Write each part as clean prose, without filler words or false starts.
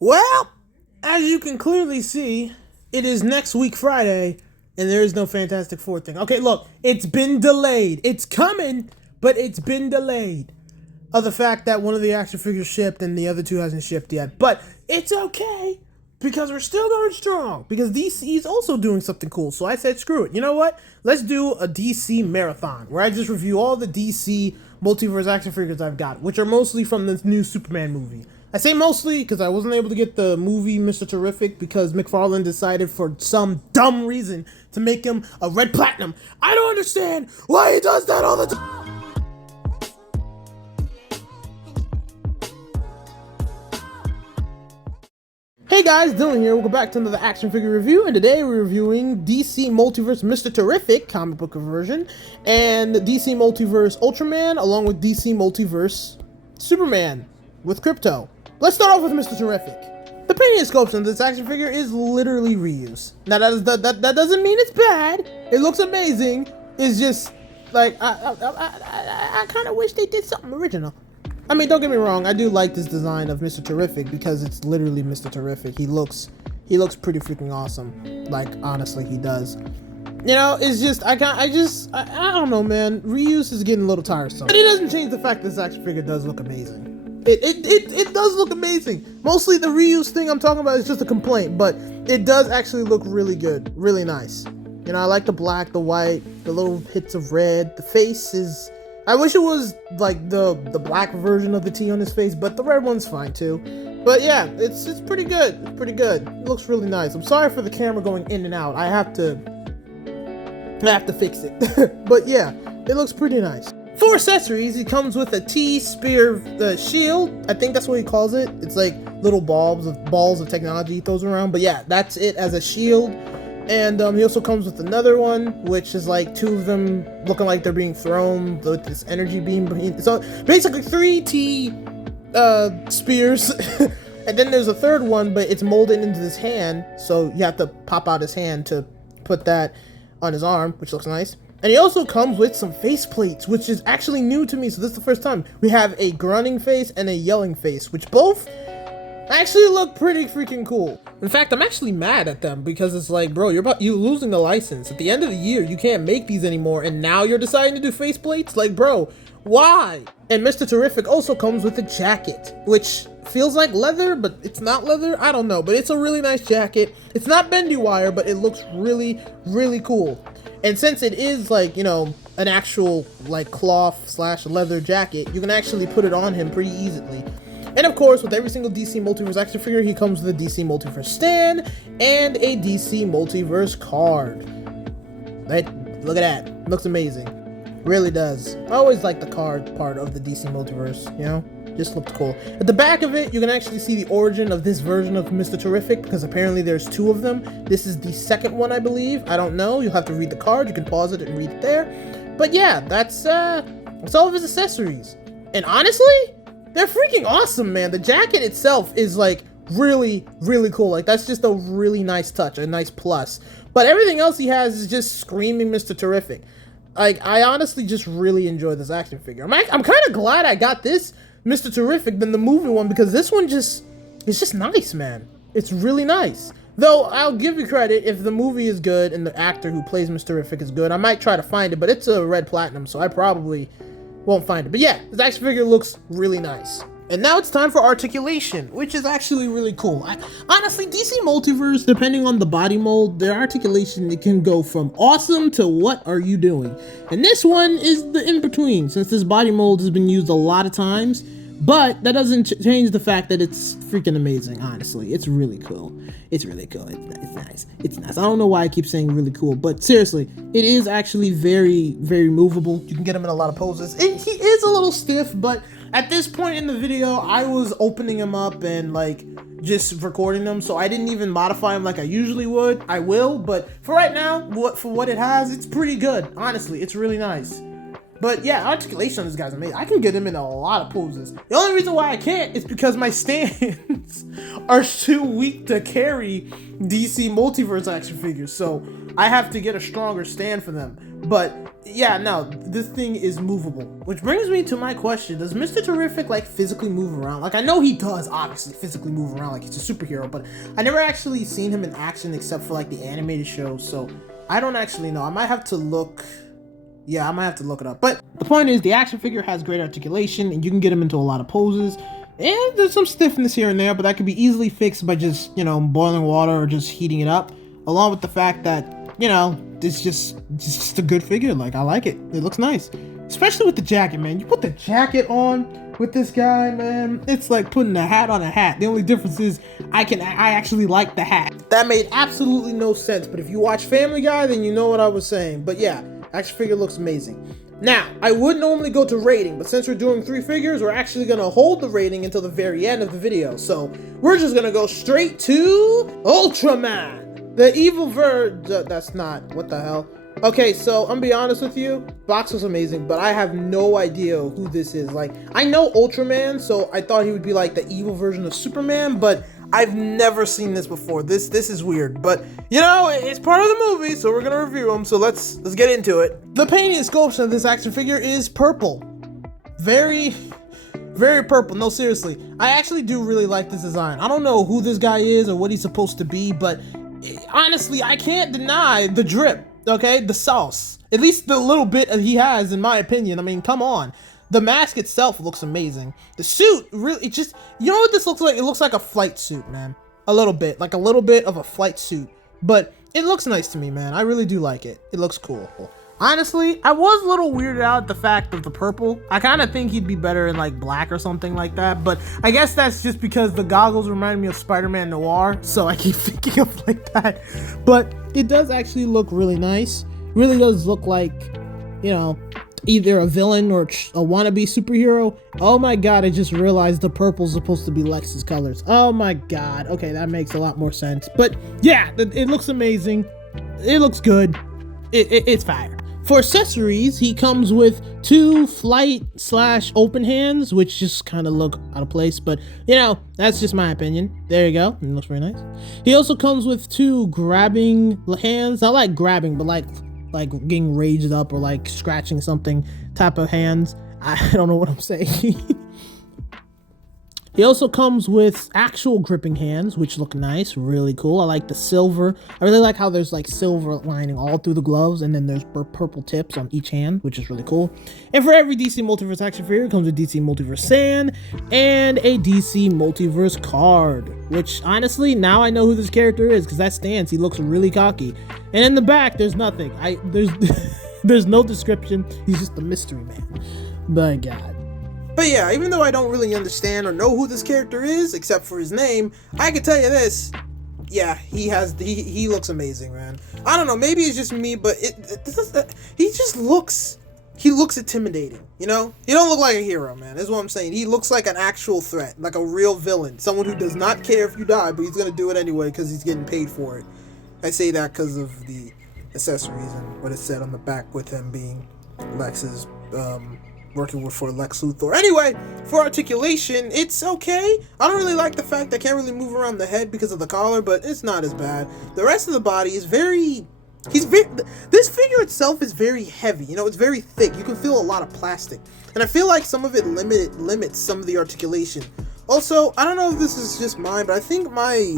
Well, as you can clearly see, it is next week Friday, and there is no Fantastic Four thing. Okay, look, it's been delayed. It's coming, but it's been delayed. Of the fact that one of the action figures shipped and the other two hasn't shipped yet. But it's okay, because we're still going strong. Because DC is also doing something cool. So I said, screw it. You know what? Let's do a DC marathon, where I just review all the DC Multiverse action figures I've got, which are mostly from the new Superman movie. I say mostly because I wasn't able to get the movie Mr. Terrific because McFarlane decided for some dumb reason to make him a red platinum. I don't understand why he does that all the time. Hey guys, Dylan here. Welcome back to another action figure review, and today we're reviewing DC Multiverse Mr. Terrific comic book version and DC Multiverse Ultraman along with DC Multiverse Superman with Crypto. Let's start off with Mr. Terrific. The painting and sculpture of this action figure is literally reuse. Now that doesn't mean it's bad. It looks amazing. It's just like I kind of wish they did something original. I mean, don't get me wrong, I do like this design of Mr. Terrific because it's literally Mr. Terrific. He looks pretty freaking awesome. Like, honestly, he does. You know, it's just, I don't know, man. Reuse is getting a little tiresome. But it doesn't change the fact that this action figure does look amazing. It does look amazing. Mostly the reuse thing I'm talking about is just a complaint, but it does actually look really good, really nice. You know, I like the black, the white, the little hits of red. The face is... I wish it was like the black version of the T on his face, but the red one's fine too. But yeah, it's pretty good. It's pretty good. It looks really nice. I'm sorry for the camera going in and out. I have to fix it. But yeah, it looks pretty nice. For accessories, he comes with a T-Spear shield. I think that's what he calls it. It's like little balls of technology he throws around. But yeah, that's it as a shield. And he also comes with another one, which is like two of them looking like they're being thrown with this energy beam behind. So basically 3 T spears. And then there's a third one, but it's molded into his hand. So you have to pop out his hand to put that on his arm, which looks nice. And he also comes with some face plates, which is actually new to me. So this is the first time. We have a grunting face and a yelling face, which both actually look pretty freaking cool. In fact, I'm actually mad at them because it's like, bro, you're losing the license. At the end of the year, you can't make these anymore, and now you're deciding to do faceplates? Like, bro, why? And Mr. Terrific also comes with a jacket, which feels like leather, but it's not leather. I don't know, but it's a really nice jacket. It's not bendy wire, but it looks really, really cool. And since it is like, you know, an actual like cloth / leather jacket, you can actually put it on him pretty easily. And of course, with every single DC Multiverse action figure, he comes with a DC Multiverse stand and a DC Multiverse card. Look at that. Looks amazing. Really does. I always like the card part of the DC Multiverse, you know? Just looked cool. At the back of it, you can actually see the origin of this version of Mr. Terrific, because apparently there's 2 of them. This is the second one, I believe. I don't know. You'll have to read the card. You can pause it and read it there. But yeah, that's all of his accessories. And honestly, they're freaking awesome, man. The jacket itself is like really, really cool. Like, that's just a really nice touch, a nice plus. But everything else he has is just screaming Mr. Terrific. Like, I honestly just really enjoy this action figure. I'm kind of glad I got this Mr. Terrific than the movie one, because this one it's just nice, man. It's really nice. Though, I'll give you credit, if the movie is good and the actor who plays Mr. Terrific is good, I might try to find it, but it's a red platinum, so I probably won't find it. But yeah, this action figure looks really nice. And now it's time for articulation, which is actually really cool. Honestly, DC Multiverse, depending on the body mold, their articulation, it can go from awesome to what are you doing? And this one is the in-between, since this body mold has been used a lot of times, but that doesn't change the fact that it's freaking amazing, honestly. It's really cool. It's really cool. It's nice. It's nice. I don't know why I keep saying really cool, but seriously, it is actually very, very movable. You can get him in a lot of poses. He is a little stiff, but at this point in the video, I was opening him up and like just recording them, so I didn't even modify him like I usually would. I will, but for right now, for what it has, it's pretty good. Honestly, it's really nice. But yeah, articulation on this guy's amazing. I can get him in a lot of poses. The only reason why I can't is because my stands are too weak to carry DC Multiverse action figures, so I have to get a stronger stand for them. But yeah, no, this thing is movable. Which brings me to my question. Does Mr. Terrific like physically move around? Like I know he does obviously physically move around like he's a superhero, but I never actually seen him in action except for like the animated shows. So I don't actually know. I might have to look. Yeah, I might have to look it up. But the point is the action figure has great articulation and you can get him into a lot of poses. And there's some stiffness here and there, but that could be easily fixed by just, you know, boiling water or just heating it up. Along with the fact that, you know, it's just a good figure. Like, I like it. It looks nice. Especially with the jacket, man. You put the jacket on with this guy, man. It's like putting a hat on a hat. The only difference is I actually like the hat. That made absolutely no sense. But if you watch Family Guy, then you know what I was saying. But yeah, action figure looks amazing. Now, I would normally go to rating, but since we're doing 3 figures, we're actually going to hold the rating until the very end of the video. So we're just going to go straight to Ultraman. The evil that's not, what the hell? Okay, so I'm gonna be honest with you, box was amazing, but I have no idea who this is. Like, I know Ultraman, so I thought he would be like the evil version of Superman, but I've never seen this before. This is weird, but you know, it's part of the movie, so we're gonna review him. So let's get into it. The painting and sculpture of this action figure is purple. Very purple. No, seriously, I actually do really like this design. I don't know who this guy is or what he's supposed to be, but honestly, I can't deny the drip, okay? The sauce. At least the little bit he has, in my opinion. I mean, come on. The mask itself looks amazing. The suit, really, it just, you know what this looks like? It looks like a flight suit, man. A little bit. Like a little bit of a flight suit. But it looks nice to me, man. I really do like it. It looks cool. Honestly, I was a little weirded out at the fact of the purple. I kind of think he'd be better in like black or something like that, but I guess that's just because the goggles remind me of Spider-Man Noir, so I keep thinking of like that. But it does actually look really nice. Really does look like, you know, either a villain or a wannabe superhero. Oh my god, I just realized the purple's supposed to be Lex's colors. Oh my god. Okay, that makes a lot more sense. But yeah, it looks amazing. It looks good. It's fire. For accessories, he comes with 2 flight/open hands, which just kind of look out of place, but you know, that's just my opinion. There you go. It looks very nice. He also comes with 2 grabbing hands. Not like grabbing, but like getting raised up or like scratching something type of hands. I don't know what I'm saying. He also comes with actual gripping hands, which look nice, really cool. I like the silver. I really like how there's like silver lining all through the gloves, and then there's purple tips on each hand, which is really cool. And for every DC Multiverse action figure, it comes with DC Multiverse Sand and a DC Multiverse card, which honestly, now I know who this character is, because that stance, he looks really cocky. And in the back, there's nothing. There's no description. He's just a mystery man. My God. But yeah, even though I don't really understand or know who this character is, except for his name, I can tell you this. Yeah, he looks amazing, man. I don't know, maybe it's just me, but he looks intimidating, you know? He don't look like a hero, man. That's what I'm saying. He looks like an actual threat, like a real villain. Someone who does not care if you die, but he's gonna do it anyway because he's getting paid for it. I say that because of the accessories and what it said on the back with him being Lex's, working for Lex Luthor. Anyway, for articulation, it's okay. I don't really like the fact I can't really move around the head because of the collar, but it's not as bad. The rest of the body is this figure itself is very heavy, you know, it's very thick. You can feel a lot of plastic, and I feel like some of it limits some of the articulation. Also, I don't know if this is just mine, but I think my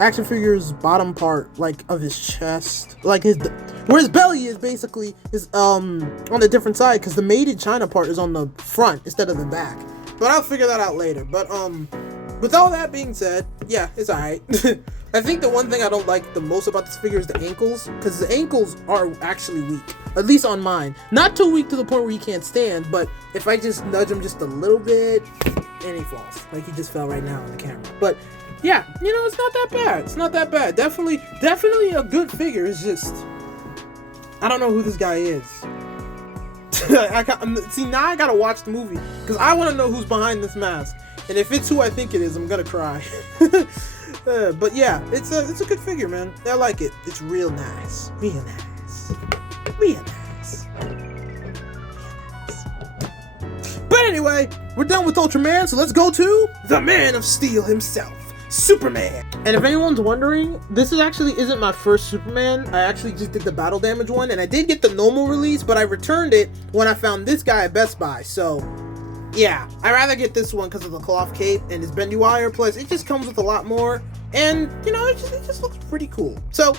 action figure's bottom part, like of his chest, like where his belly is, basically is on a different side, because the made in China part is on the front instead of the back. But I'll figure that out later. But with all that being said, yeah, it's alright. I think the one thing I don't like the most about this figure is the ankles, because the ankles are actually weak, at least on mine. Not too weak to the point where he can't stand, but if I just nudge him just a little bit, and he falls, like he just fell right now on the camera. But yeah, you know, it's not that bad. It's not that bad. Definitely a good figure. It's just, I don't know who this guy is. See, now I gotta watch the movie, because I want to know who's behind this mask. And if it's who I think it is, I'm gonna cry. But yeah, it's a good figure, man. I like it. It's real nice. Real nice. Real nice. But anyway, we're done with Ultraman, so let's go to the Man of Steel himself. Superman. And if anyone's wondering, this isn't my first Superman. I actually just did the battle damage one, and I did get the normal release, but I returned it when I found this guy at Best Buy. So yeah, I'd rather get this one because of the cloth cape and his bendy wire. Plus, it just comes with a lot more, and you know, it just looks pretty cool. So,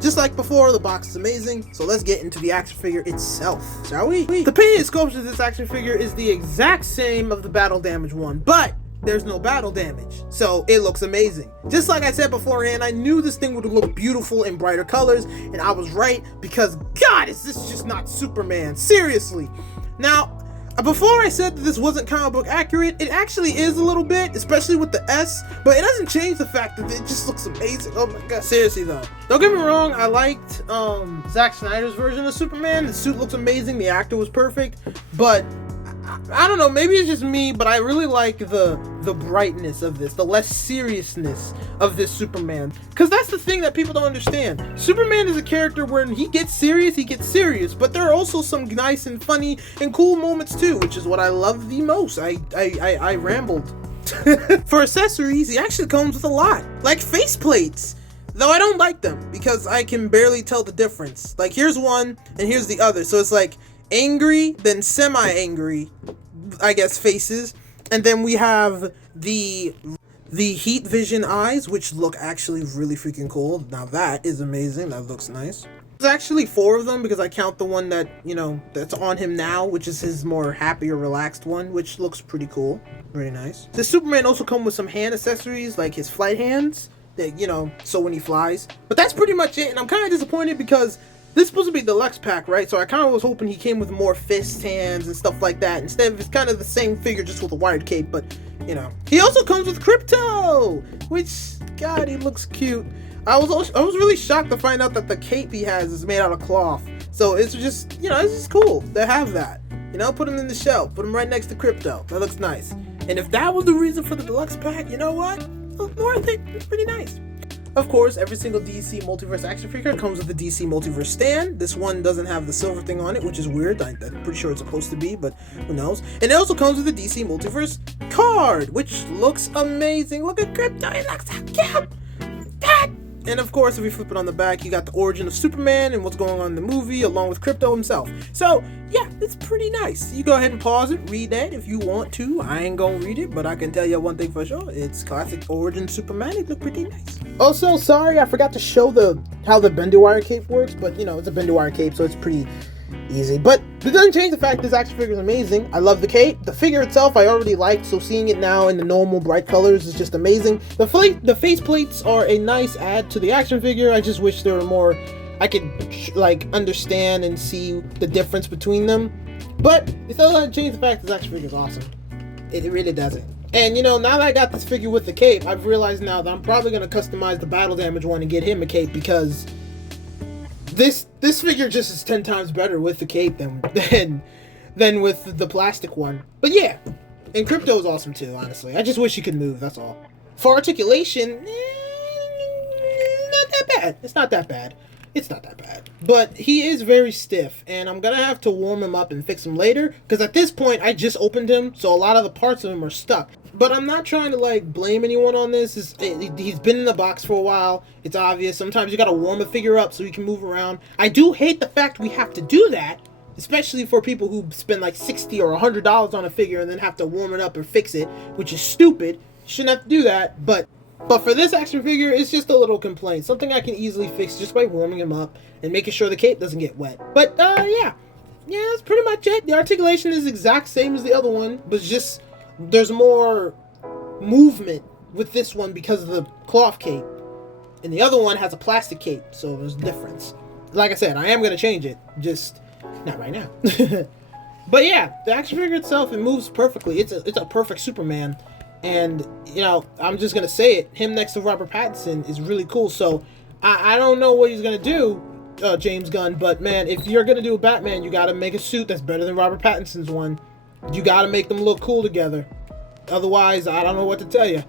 just like before, the box is amazing. So let's get into the action figure itself, shall we? The painted sculpture of this action figure is the exact same of the battle damage one, but there's no battle damage, so it looks amazing. Just like I said beforehand, I knew this thing would look beautiful in brighter colors, and I was right, because God, is this just not Superman? Seriously. Now, before I said that this wasn't comic book accurate, it actually is a little bit, especially with the S, but it doesn't change the fact that it just looks amazing. Oh my God. Seriously though, don't get me wrong, I liked Zack Snyder's version of Superman. The suit looks amazing, the actor was perfect, but I don't know, maybe it's just me, but I really like the brightness of this, the less seriousness of this Superman. Because that's the thing that people don't understand. Superman is a character where he gets serious, but there are also some nice and funny and cool moments too, which is what I love the most. I rambled. For accessories, he actually comes with a lot, like faceplates. Though I don't like them, because I can barely tell the difference. Like, here's one, and here's the other, so it's like angry, then semi-angry, I guess, faces, and then we have the heat vision eyes, which look actually really freaking cool. Now that is amazing. That looks nice. There's actually 4 of them, because I count the one that, you know, that's on him now, which is his more happier, relaxed one, which looks pretty cool. Very nice. The Superman also come with some hand accessories, like his flight hands, that, you know, so when he flies. But that's pretty much it, and I'm kind of disappointed because this is supposed to be the deluxe pack, right? So I kind of was hoping he came with more fist hands and stuff like that. Instead, it's kind of the same figure, just with a wired cape, but, you know. He also comes with Crypto, which, God, he looks cute. I was really shocked to find out that the cape he has is made out of cloth. So it's just, you know, it's just cool to have that. You know, put him in the shelf, put him right next to Crypto. That looks nice. And if that was the reason for the deluxe pack, you know what? Worth it. It's pretty nice. Of course, every single DC Multiverse action figure comes with the DC Multiverse stand. This one doesn't have the silver thing on it, which is weird. I'm pretty sure it's supposed to be, but who knows. And it also comes with the DC Multiverse card, which looks amazing. Look at Crypto, he looks so cute. And of course, if we flip it on the back, you got the origin of Superman and what's going on in the movie, along with Crypto himself. So, yeah, it's pretty nice. You go ahead and pause it, read that if you want to. I ain't gonna read it, but I can tell you one thing for sure. It's classic origin Superman. It looked pretty nice. Also, sorry, I forgot to show how the bendy wire cape works, but, you know, it's a bendy wire cape, so it's pretty easy. But it doesn't change the fact this action figure is amazing. I love the cape. The figure itself I already liked, so seeing it now in the normal bright colors is just amazing. The face plates are a nice add to the action figure. I just wish there were more I could like understand and see the difference between them. But it still doesn't change the fact this action figure is awesome. It really doesn't. And you know, now that I got this figure with the cape, I've realized now that I'm probably going to customize the battle damage one and get him a cape, because this figure just is 10 times better with the cape than with the plastic one. But yeah, and Crypto is awesome too, honestly. I just wish he could move, that's all. For articulation, not that bad. It's not that bad. It's not that bad. But he is very stiff, and I'm going to have to warm him up and fix him later, because at this point, I just opened him, so a lot of the parts of him are stuck. But I'm not trying to, like, blame anyone on this. He's been in the box for a while. It's obvious. Sometimes you got to warm a figure up so he can move around. I do hate the fact we have to do that, especially for people who spend, like, $60 or $100 on a figure and then have to warm it up and fix it, which is stupid. Shouldn't have to do that, but for this action figure, it's just a little complaint. Something I can easily fix just by warming him up and making sure the cape doesn't get wet. But, yeah. Yeah, that's pretty much it. The articulation is exact same as the other one, but just there's more movement with this one because of the cloth cape. And the other one has a plastic cape, so there's a difference. Like I said, I am going to change it. Just not right now. But yeah, the action figure itself, it moves perfectly. It's a perfect Superman. And, you know, I'm just going to say it. Him next to Robert Pattinson is really cool. So, I don't know what he's going to do, James Gunn. But, man, if you're going to do a Batman, you got to make a suit that's better than Robert Pattinson's one. You got to make them look cool together. Otherwise, I don't know what to tell you.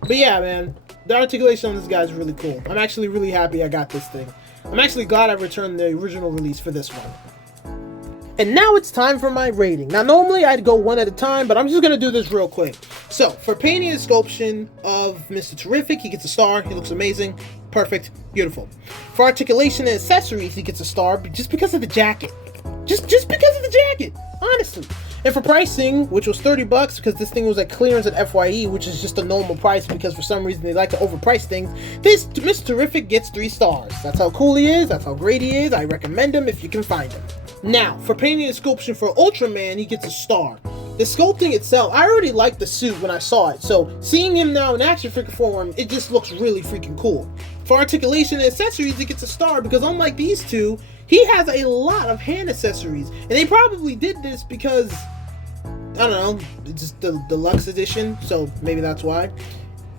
But, yeah, man, the articulation on this guy is really cool. I'm actually really happy I got this thing. I'm actually glad I returned the original release for this one. And now it's time for my rating. Now, normally I'd go one at a time, but I'm just going to do this real quick. So, for painting and sculpture of Mr. Terrific, he gets a star. He looks amazing. Perfect. Beautiful. For articulation and accessories, he gets a star just because of the jacket. Just because of the jacket, honestly. And for pricing, which was $30, because this thing was at clearance at FYE, which is just a normal price because for some reason they like to overprice things, this Mr. Terrific gets 3 stars. That's how cool he is. That's how great he is. I recommend him if you can find him. Now, for painting and sculpture for Ultraman, he gets a star. The sculpting itself, I already liked the suit when I saw it, so seeing him now in action figure form, it just looks really freaking cool. For articulation and accessories, he gets a star because unlike these two, he has a lot of hand accessories. And they probably did this because, I don't know, it's just the deluxe edition, so maybe that's why.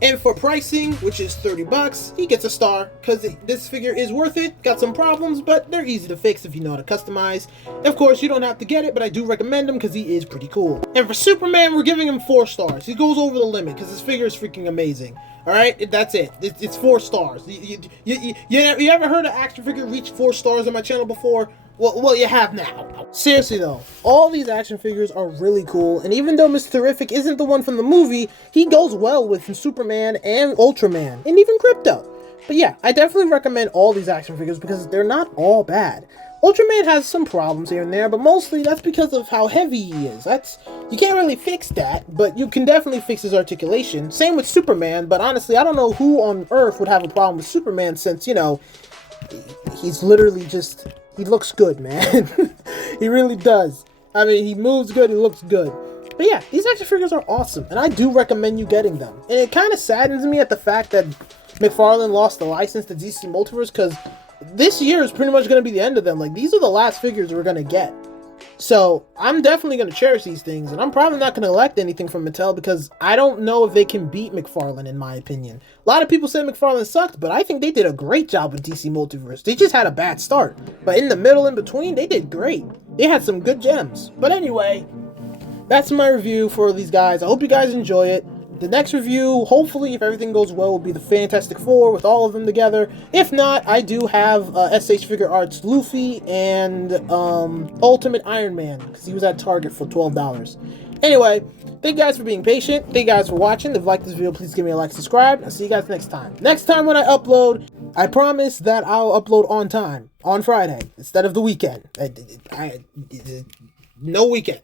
And for pricing, which is $30, he gets a star because this figure is worth it. Got some problems, but they're easy to fix if you know how to customize. Of course, you don't have to get it, but I do recommend him because he is pretty cool. And for Superman, we're giving him 4 stars. He goes over the limit because his figure is freaking amazing. All right, that's it. It's 4 stars. You ever heard an action figure reach 4 stars on my channel before? Well, you have now. Seriously though, all these action figures are really cool, and even though Mr. Terrific isn't the one from the movie, he goes well with Superman and Ultraman, and even Crypto. But yeah, I definitely recommend all these action figures because they're not all bad. Ultraman has some problems here and there, but mostly that's because of how heavy he is. You can't really fix that, but you can definitely fix his articulation. Same with Superman, but honestly, I don't know who on earth would have a problem with Superman since, you know, he's literally just... He looks good, man. He really does. I mean, he moves good, he looks good. But yeah, these action figures are awesome, and I do recommend you getting them. And it kind of saddens me at the fact that McFarlane lost the license to DC Multiverse, because this year is pretty much going to be the end of them. Like, these are the last figures we're going to get. So, I'm definitely going to cherish these things, and I'm probably not going to elect anything from Mattel because I don't know if they can beat McFarlane, in my opinion. A lot of people say McFarlane sucked, but I think they did a great job with DC Multiverse. They just had a bad start, but in the middle, in between, they did great. They had some good gems. But anyway, that's my review for these guys. I hope you guys enjoy it. The next review, hopefully, if everything goes well, will be the Fantastic Four with all of them together. If not, I do have SH Figure Arts Luffy and Ultimate Iron Man, because he was at Target for $12. Anyway, thank you guys for being patient. Thank you guys for watching. If you like this video, please give me a like, subscribe. I'll see you guys next time. Next time when I upload, I promise that I'll upload on time, on Friday, instead of the weekend. No weekend.